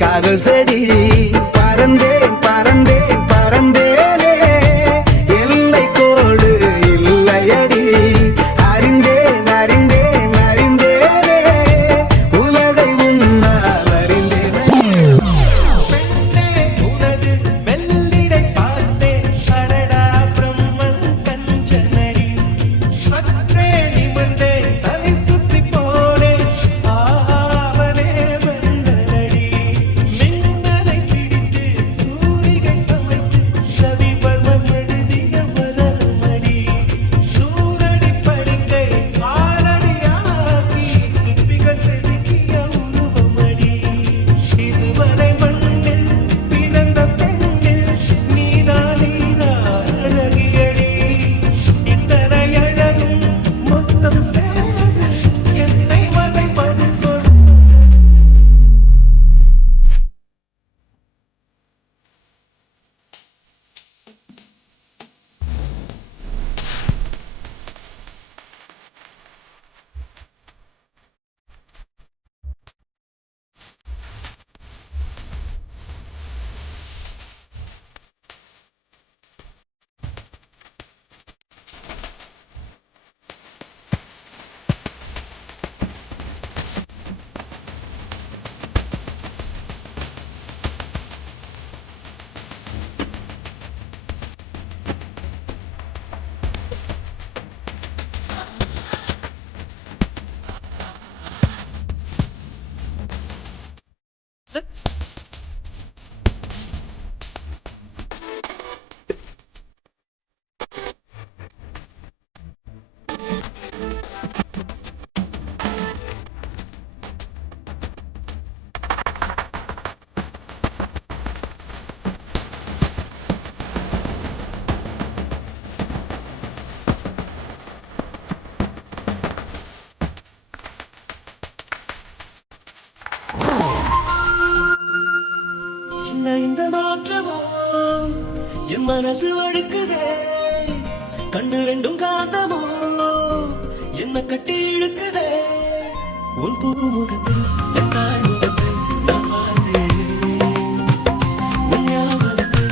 காதல் செடி பறந்தேன் பறந்தேன் பறந்தேனே எல்லை கோடு இல்லையடி அறிந்தேன் அறிந்தேன் அறிந்தேனே உலகை உன்னால் அறிந்தேனே பெண்ணே உனது மெல்லிடை பார்த்தேன் அடடா பிரம்மன் கஞ்சனடி சற்றே நிமிர்ந்தேன் தலை சுற்றி போனேன் ஆவனே வந்தனடி மின்னலை பிடித்து தூரிகை சமைத்து ரவிவர்மன் எழுதிய வதனமடி நூறடி படிக்கை ஆறடியாக்கி சிற்பிகள் செதுக்கிய உருவமடி இதுவரை மண்ணில் பிறந்த பெண்ணில் நீதான் அழகியடி இத்தனை அழகும் மொத்தம் சேர்ந்து என்னை வதைப்பது கொடு என்ன இந்த மாற்றமோ என் மனசு வழுக்குதே கண்ணு ரெண்டும் காந்தமோ என்ன கட்டி இழுக்குதே உன் பூமுகத்தில் என் தாழ்முகத்தில் நான் வாழ்ந்தேன். உன் ஞாபகத்தில்